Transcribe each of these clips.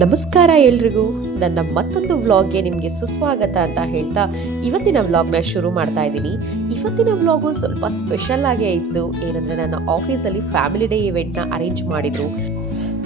ನಮಸ್ಕಾರ ಎಲ್ರಿಗೂ, ನನ್ನ ಮತ್ತೊಂದು ವ್ಲಾಗ್ಗೆ ನಿಮಗೆ ಸುಸ್ವಾಗತ ಅಂತ ಹೇಳ್ತಾ ಇವತ್ತಿನ ವ್ಲಾಗ್ನ ಶುರು ಮಾಡ್ತಾ ಇದ್ದೀನಿ. ಇವತ್ತಿನ ವ್ಲಾಗು ಸ್ವಲ್ಪ ಸ್ಪೆಷಲ್ ಆಗೇ ಇತ್ತು. ಏನಂದರೆ ನನ್ನ ಆಫೀಸಲ್ಲಿ ಫ್ಯಾಮಿಲಿ ಡೇ ಇವೆಂಟ್ನ ಅರೇಂಜ್ ಮಾಡಿದರು.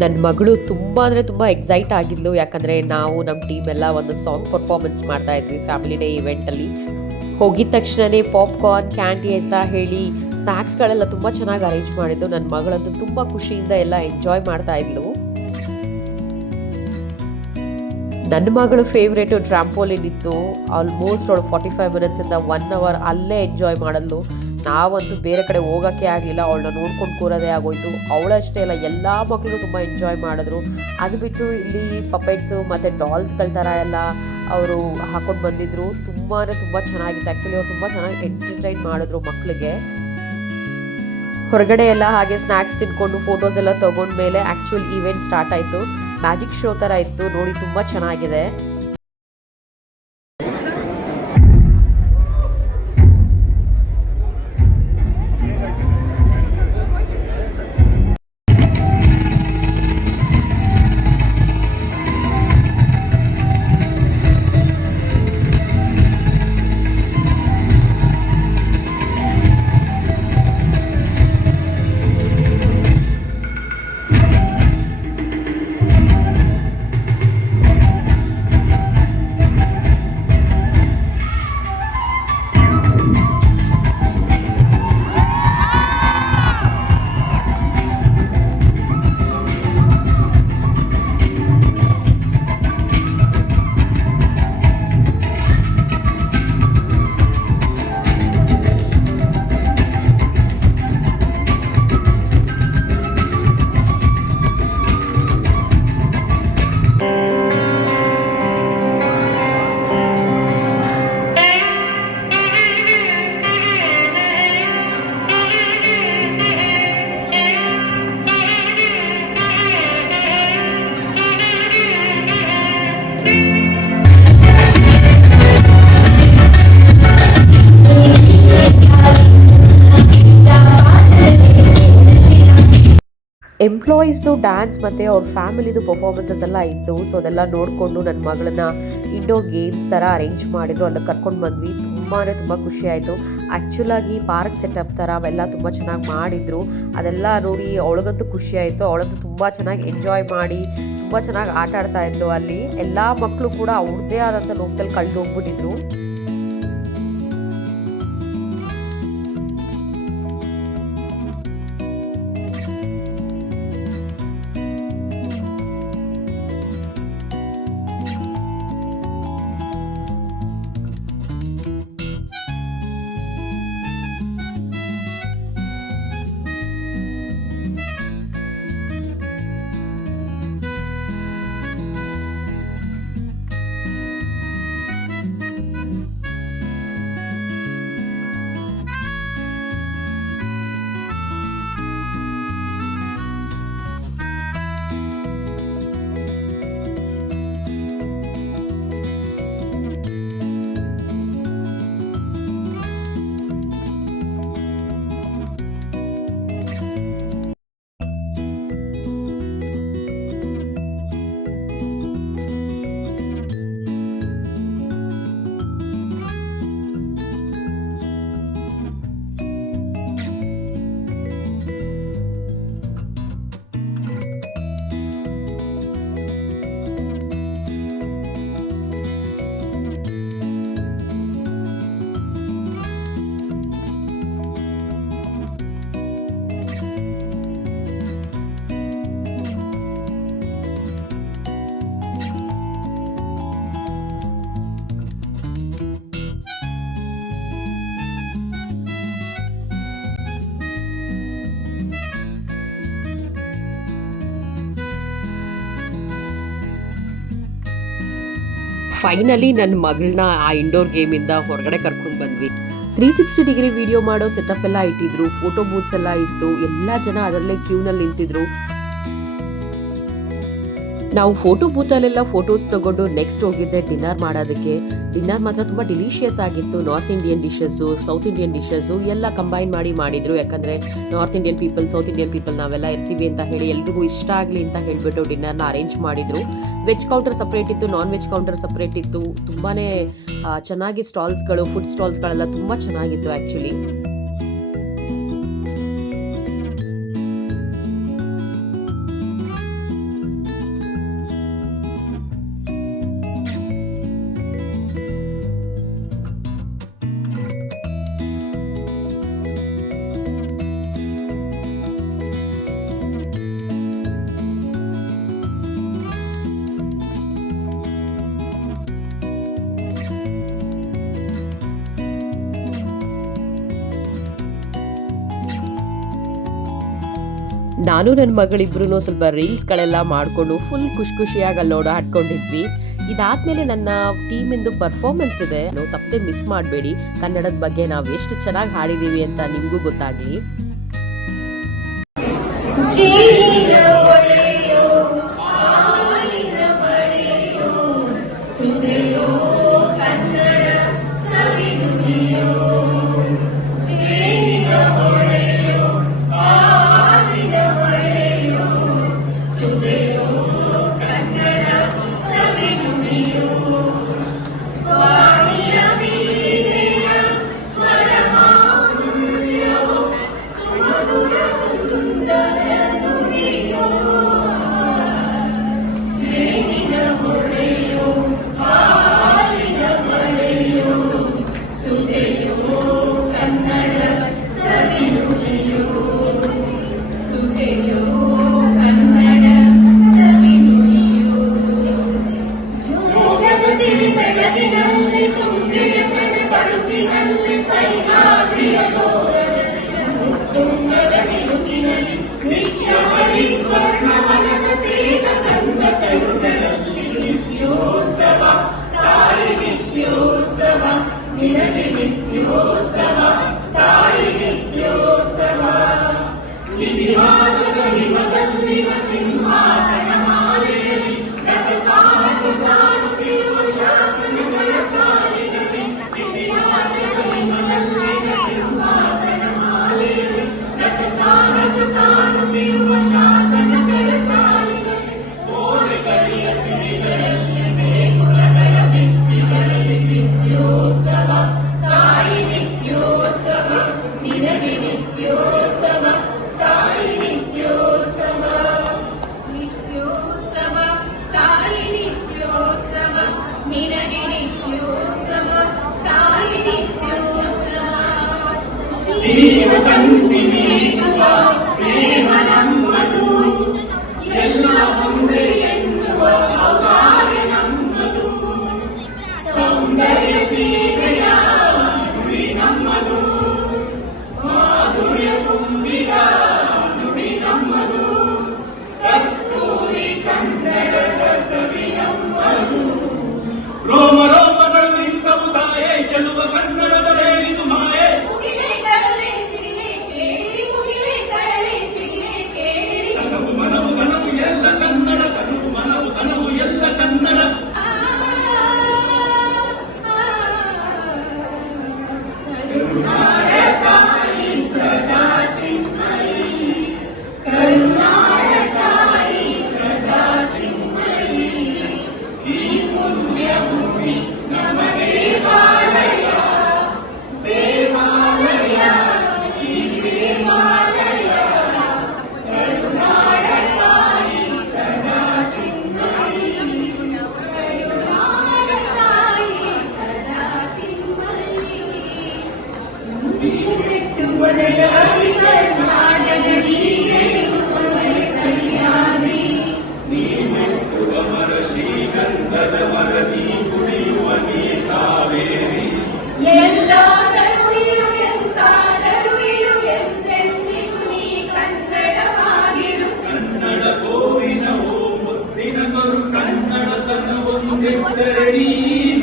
ನನ್ನ ಮಗಳು ತುಂಬ ಅಂದರೆ ತುಂಬ ಎಕ್ಸೈಟ್ ಆಗಿದ್ಲು. ಯಾಕಂದರೆ ನಾವು ನಮ್ಮ ಟೀಮ್ ಎಲ್ಲ ಒಂದು ಸಾಂಗ್ ಪರ್ಫಾರ್ಮೆನ್ಸ್ ಮಾಡ್ತಾ ಇದ್ವಿ ಫ್ಯಾಮಿಲಿ ಡೇ ಇವೆಂಟಲ್ಲಿ. ಹೋಗಿದ ತಕ್ಷಣವೇ ಪಾಪ್ಕಾರ್ನ್, ಕ್ಯಾಂಡಿ ಅಂತ ಹೇಳಿ ಸ್ನ್ಯಾಕ್ಸ್ಗಳೆಲ್ಲ ತುಂಬ ಚೆನ್ನಾಗಿ ಅರೇಂಜ್ ಮಾಡಿದ್ದು. ನನ್ನ ಮಗಳಂತೂ ತುಂಬ ಖುಷಿಯಿಂದ ಎಲ್ಲ ಎಂಜಾಯ್ ಮಾಡ್ತಾ ಇದ್ಲು. ನನ್ನ ಮಗಳು ಫೇವ್ರೇಟು ಟ್ರಾಂಪೋಲಿನ್ ಇತ್ತು. ಆಲ್ಮೋಸ್ಟ್ ಅವಳು 45 ಮಿನಿಟ್ಸಿಂದ 1 ಅವರ್ ಅಲ್ಲೇ ಎಂಜಾಯ್ ಮಾಡಲು. ನಾವಂತೂ ಬೇರೆ ಕಡೆ ಹೋಗೋಕ್ಕೆ ಆಗಲಿಲ್ಲ, ಅವಳನ್ನ ನೋಡ್ಕೊಂಡು ಕೂರೋದೇ ಆಗೋಯ್ತು. ಅವಳಷ್ಟೇ ಅಲ್ಲ, ಎಲ್ಲ ಮಕ್ಕಳು ತುಂಬ ಎಂಜಾಯ್ ಮಾಡಿದ್ರು. ಅದು ಬಿಟ್ಟು ಇಲ್ಲಿ ಪಪೆಟ್ಸು ಮತ್ತು ಡಾಲ್ಸ್ಗಳ ಥರ ಎಲ್ಲ ಅವರು ಹಾಕೊಂಡು ಬಂದಿದ್ರು. ತುಂಬಾ ತುಂಬ ಚೆನ್ನಾಗಿತ್ತು. ಆ್ಯಕ್ಚುಲಿ ಅವ್ರು ತುಂಬ ಚೆನ್ನಾಗಿ ಎಂಟರ್ಟೈನ್ ಮಾಡಿದ್ರು ಮಕ್ಕಳಿಗೆ. ಹೊರಗಡೆ ಎಲ್ಲ ಹಾಗೆ ಸ್ನ್ಯಾಕ್ಸ್ ತಿನ್ಕೊಂಡು ಫೋಟೋಸ್ ಎಲ್ಲ ತೊಗೊಂಡ್ಮೇಲೆ ಆ್ಯಕ್ಚುಲ್ ಈವೆಂಟ್ ಸ್ಟಾರ್ಟ್ ಆಯಿತು. ಮ್ಯಾಜಿಕ್ ಶೋ ಥರ ಇತ್ತು, ನೋಡಿ ತುಂಬ ಚೆನ್ನಾಗಿದೆ. ಎಂಪ್ಲಾಯೀಸ್ದು ಡ್ಯಾನ್ಸ್ ಮತ್ತು ಅವ್ರ ಫ್ಯಾಮಿಲಿದು ಪರ್ಫಾರ್ಮೆನ್ಸಸ್ ಎಲ್ಲ ಇತ್ತು. ಸೊ ಅದೆಲ್ಲ ನೋಡಿಕೊಂಡು ನನ್ನ ಮಗಳನ್ನ ಇಂಡೋರ್ ಗೇಮ್ಸ್ ಥರ ಅರೇಂಜ್ ಮಾಡಿದ್ರು, ಅಲ್ಲಿ ಕರ್ಕೊಂಡು ಬಂದ್ವಿ. ತುಂಬ ಖುಷಿ ಆಯಿತು. ಆ್ಯಕ್ಚುಲಾಗಿ ಪಾರ್ಕ್ ಸೆಟಪ್ ಥರ ಅವೆಲ್ಲ ತುಂಬ ಚೆನ್ನಾಗಿ ಮಾಡಿದರು. ಅದೆಲ್ಲ ನೋಡಿ ಅವಳಿಗಂತೂ ಖುಷಿ ಆಯಿತು. ಅವಳಂತೂ ತುಂಬ ಚೆನ್ನಾಗಿ ಎಂಜಾಯ್ ಮಾಡಿ ತುಂಬ ಚೆನ್ನಾಗಿ ಆಟ ಆಡ್ತಾ ಇದ್ಲು. ಅಲ್ಲಿ ಎಲ್ಲ ಮಕ್ಕಳು ಕೂಡ ಅವ್ರದ್ದೇ ಆದಂಥ ಲೋಕದಲ್ಲಿ ಕಳೆದು ಹೋಗ್ಬಿಟ್ಟಿದ್ರು. ಫೈನಲಿ ನನ್ನ ಮಗಳನ್ನ ಆ ಇಂಡೋರ್ ಗೇಮಿಂದ ಹೊರಗಡೆ ಕರ್ಕೊಂಡು ಬಂದ್ವಿ. 360 ಡಿಗ್ರಿ ವಿಡಿಯೋ ಮಾಡೋ ಸೆಟಪ್ ಎಲ್ಲ ಇಟ್ಟಿದ್ರು, ಫೋಟೋ ಬೂತ್ಸ್ ಎಲ್ಲ ಇತ್ತು. ಎಲ್ಲ ಜನ ಅದರಲ್ಲೇ ಕ್ಯೂನಲ್ಲಿ ನಿಂತಿದ್ರು. ನಾವು ಫೋಟೋ ಬೂತಲ್ಲೆಲ್ಲ ಫೋಟೋಸ್ ತಗೊಂಡು ನೆಕ್ಸ್ಟ್ ಹೋಗಿದ್ದೆ ಡಿನ್ನರ್ ಮಾಡೋದಕ್ಕೆ. ಡಿನ್ನರ್ ಮಾತ್ರ ತುಂಬ ಡಿಲಿಷಿಯಸ್ ಆಗಿತ್ತು. North Indian dishes, south Indian dishes ಎಲ್ಲ ಕಂಬೈನ್ ಮಾಡಿದ್ರು. ಯಾಕಂದರೆ north Indian people, south Indian people ನಾವೆಲ್ಲ ಇರ್ತೀವಿ ಅಂತ ಹೇಳಿ ಎಲ್ರಿಗೂ ಇಷ್ಟ ಆಗಲಿ ಅಂತ ಹೇಳಿಬಿಟ್ಟು ಡಿನ್ನರ್ನ ಅರೇಂಜ್ ಮಾಡಿದರು. ವೆಜ್ ಕೌಂಟರ್ ಸಪ್ರೇಟ್ ಇತ್ತು, ನಾನ್ ವೆಜ್ ಕೌಂಟರ್ ಸಪ್ರೇಟ್ ಇತ್ತು. ತುಂಬಾ ಚೆನ್ನಾಗಿ ಸ್ಟಾಲ್ಸ್ಗಳು, ಫುಡ್ ಸ್ಟಾಲ್ಸ್ಗಳೆಲ್ಲ ತುಂಬ ಚೆನ್ನಾಗಿತ್ತು ಆ್ಯಕ್ಚುಲಿ. ನಾನು ನನ್ನ ಮಗಳಿಬ್ರು ಸ್ವಲ್ಪ ರೀಲ್ಸ್ಗಳೆಲ್ಲ ಮಾಡಿಕೊಂಡು ಫುಲ್ ಖುಷಿಯಾಗಿ ಅಲ್ಲಿ ಓಡಾಡ್ಕೊಂಡಿದ್ವಿ. ಇದಾದ್ಮೇಲೆ ನನ್ನ ಟೀಮಿಂದು ಪರ್ಫಾರ್ಮೆನ್ಸ್ ಇದೆ, ನಾವು ತಪ್ಪದೆ ಮಿಸ್ ಮಾಡಬೇಡಿ. ಕನ್ನಡದ ಬಗ್ಗೆ ನಾವು ಎಷ್ಟು ಚೆನ್ನಾಗಿ ಹಾಡಿದೀವಿ ಅಂತ ನಿಮಗೂ ಗೊತ್ತಾಗಲಿ.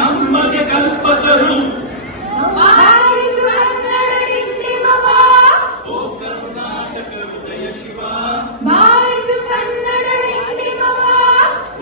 ನಮಗೆ ಕಲ್ಪತರು ಓ ಕರ್ನಾಟಕ ಹೃದಯ ಶಿವ, ಬಾರಿಸು ಕನ್ನಡ ಡಿಂಡಿಮವ, ಓ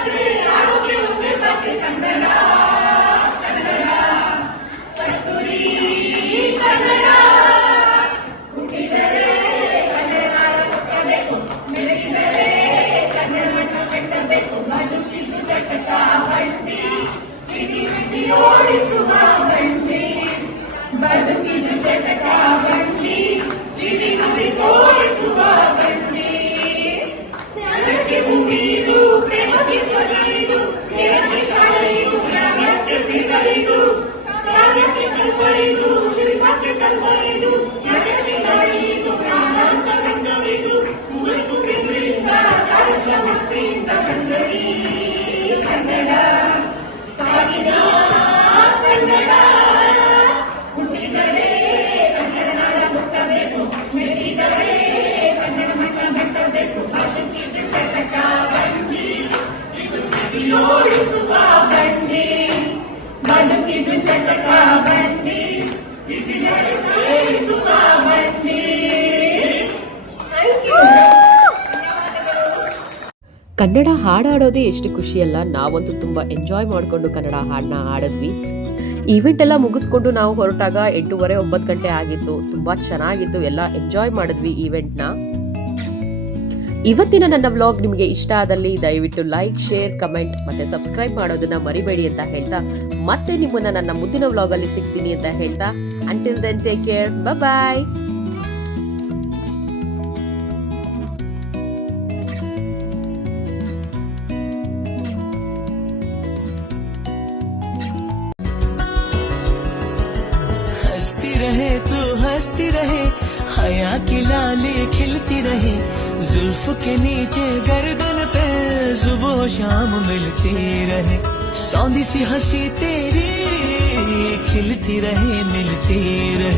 ಭಾಷೆ ಆರೋಗ್ಯ ಒಂದೇ ಭಾಷೆ ಕನ್ನಡ ಕನ್ನಡ ಕಸ್ತೂರಿ ಕನ್ನಡ ಹುಟ್ಟಿದರೆ ಕನ್ನಡ ಹುಟ್ಟಬೇಕು ಬೆಳೆದರೆ ಕನ್ನಡ ಮಠ ಕಟ್ಟಬೇಕು ಬದುಕಿದ್ದು ಚಟಕ ಬಂಡಿ ಬಿಡಿ ಬಿಡಿ ಓಡಿಸುವ ಬಂಡಿ ಬದುಕಿದು ಚಟಕ ಬಂಡಿ ಬಿಡಿ ಬಿಡಿ ಓಡಿಸುವ ಬಂಡಿ ಜ್ಞಾನಕ್ಕೆ ಭೂಮಿದು ಪ್ರೇಮಕ್ಕೆ ಸ್ವರ್ಗ ಇದು ಸ್ನೇಹಕ್ಕೆ ಶಾಲೆ ಇದು ಜ್ಞಾನಕ್ಕೆ ಪೀಠ ಇದು ಕಾವ್ಯಕ್ಕೆ ಕಲ್ಪ ಇದು ಶಿಲ್ಪಕ್ಕೆ ಕಲ್ಪ ಇದು ನಟಕ್ಕೆ ನಾಡಿ ಇದು ಜ್ಞಾನಾಂತ ರಂಗವಿದು ಕುವೆಂಪು ಬೆಂಗಳೂರಿಂದ ರಾಷ್ಟ್ರಮಸ್ತಿಯಿಂದ ಕನ್ನಡಿ ಕನ್ನಡ ಕಾಗಿನ ಕನ್ನಡ ಹುಟ್ಟಿದರೆ ಕನ್ನಡ ನಾಡ ಹುಟ್ಟಬೇಕು ಮೆಟ್ಟಿದರೆ ಕನ್ನಡ ಮಠ ಮೆಟ್ಟಬೇಕು ಬದುಕಿದು ಚಟಕ ಬಂಡಿ ಇದು ಬಿಡಿಯೋಡಿಸುವ ಬಂಡಿ ಬದುಕಿದು ಚಟಕ ಬಂಡಿ ಬಿಡಿದರೆ ಸೇರಿಸುವ ಬಂಡಿ ಕನ್ನಡ ಹಾಡಾಡೋದೇ ಎಷ್ಟು ಖುಷಿಯಲ್ಲ. ನಾವಂತೂ ತುಂಬ ಎಂಜಾಯ್ ಮಾಡಿಕೊಂಡು ಕನ್ನಡ ಹಾಡನ್ನ ಹಾಡಿದ್ವಿ. ಈವೆಂಟ್ ಎಲ್ಲ ಮುಗಿಸ್ಕೊಂಡು ನಾವು ಹೊರಟಾಗ 8:30-9 ಗಂಟೆ ಆಗಿತ್ತು. ತುಂಬ ಚೆನ್ನಾಗಿತ್ತು, ಎಲ್ಲ ಎಂಜಾಯ್ ಮಾಡಿದ್ವಿ ಈವೆಂಟ್ನ. ಇವತ್ತಿನ ನನ್ನ ವ್ಲಾಗ್ ನಿಮಗೆ ಇಷ್ಟ ಆದಲ್ಲಿ ದಯವಿಟ್ಟು ಲೈಕ್, ಶೇರ್, ಕಮೆಂಟ್ ಮತ್ತೆ ಸಬ್ಸ್ಕ್ರೈಬ್ ಮಾಡೋದನ್ನ ಮರಿಬೇಡಿ ಅಂತ ಹೇಳ್ತಾ ಮತ್ತೆ ನಿಮ್ಮನ್ನ ನನ್ನ ಮುಂದಿನ ವ್ಲಾಗಲ್ಲಿ ಸಿಗ್ತೀನಿ ಅಂತ ಹೇಳ್ತಾ ಅಂಟಿಲ್ ದೆನ್ ಟೇಕ್ ಕೇರ್, ಬಾಯ್. हंसती रहे तू हंसती रहे हया की लाली खिलती रहे जुल्फ के नीचे गर्दन पे सुबह शाम मिलती रहे सौंधी सी हंसी तेरी खिलती रहे मिलती रहे